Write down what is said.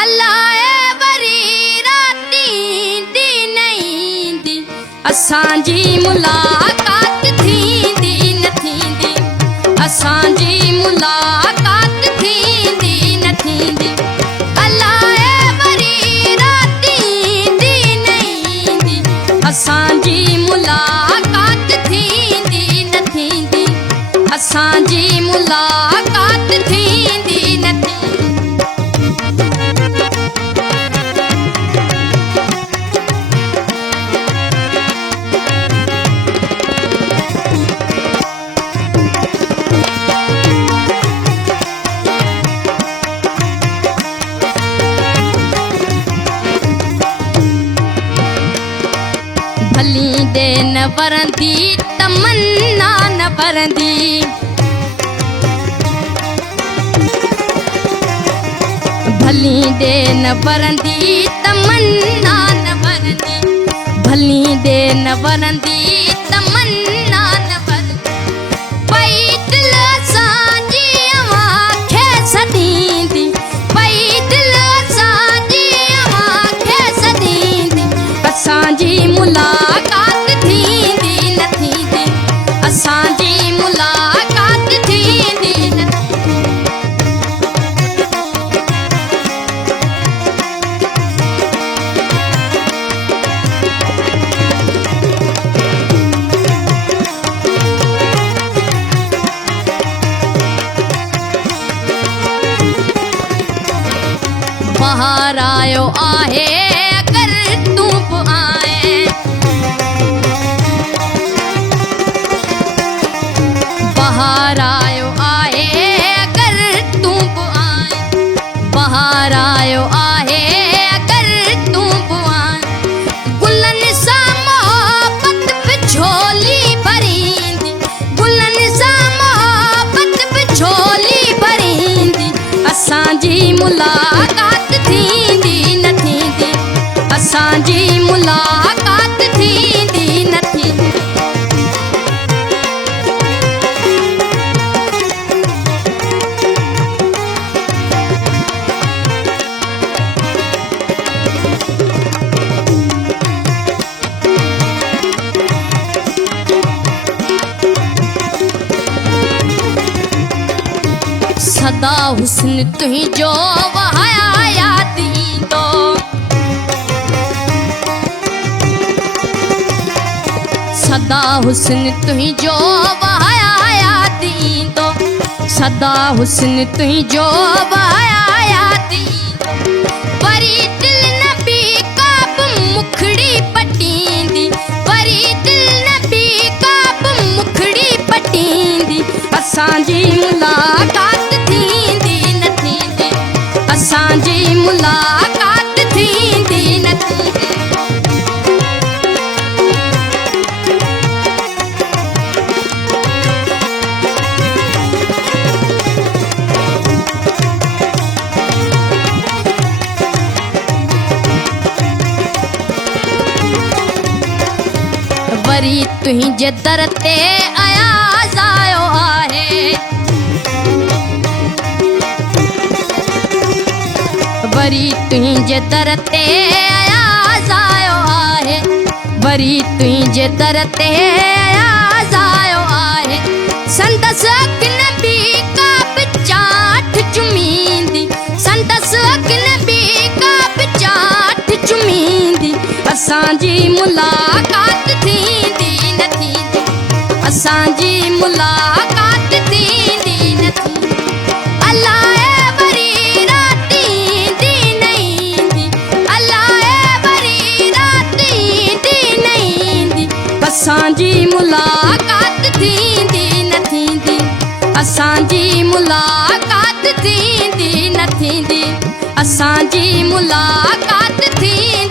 अलाए वरी राती दी नहीं दी असांजी मुलाकात थींदी न थींदी असांजी मुलाकात थींदी न थींदी अलाए वरी राती दी नहीं दी असांजी मुलाकात थींदी न थींदी असांजी मुलाकात थींदी न थींदी। भली दे न वरंदी तमन्ना न वरंदी भली दे न वरंदी तमन्ना न वरंदी भली दे न वरंदी तमन्ना न वरंदी पई दिल असांजी अवांखे सदींदी पई दिल असांजी अवांखे सदींदी असांजी मुलाकात थींदी न थींदी असांजी मुलाकात थींदी न बाहर आयो आहे अगर तू बि आए बाहर आयो आहे अगर तू बि आए बाहर आयो आहे अगर तू बि आए गुलनि सां मोहबत बि झोली भरींदी गुलनि सां मोहबत बि झोली भरींदी असांजी मुलाकात थींदी न थींदी असांजी मुलाकात थींदी न थींदी। सदा हुस्न तुंहिंजो वहाया याद ईंदो सदा हुस्न तुंहिंजो वहाया याद ईंदो सदा हुस्न तुंहिंजो वहाया याद ईंदो वरी दिल न बि का बि मुखड़ी पटींदी वरी दिल न बि का बि मुखड़ी पटींदी असांजी मुलाकात थींदी न थींदी असांजी मुलाकात थींदी न थींदी। वरी तुंहिंजे दर ते अयाज़ आयो आहे वरी तुंहिंजे दर ते अयाज़ आयो आहे वरी तुंहिंजे दर ते अयाज़ आयो आहे संदसि अजनबी का बि चाठ चुमींदी संदसि अजनबी का बि चाठ चुमींदी असांजी मुलाकात थींदी न थींदी असांजी मुलाकात थींदी न थींदी अलाए वरी राती दी नहीं दी अलाए वरी राती दी नहीं दी असांजी मुलाकात थींदी न थींदी असांजी मुलाकात थींदी न थींदी असांजी मुलाकात थींदी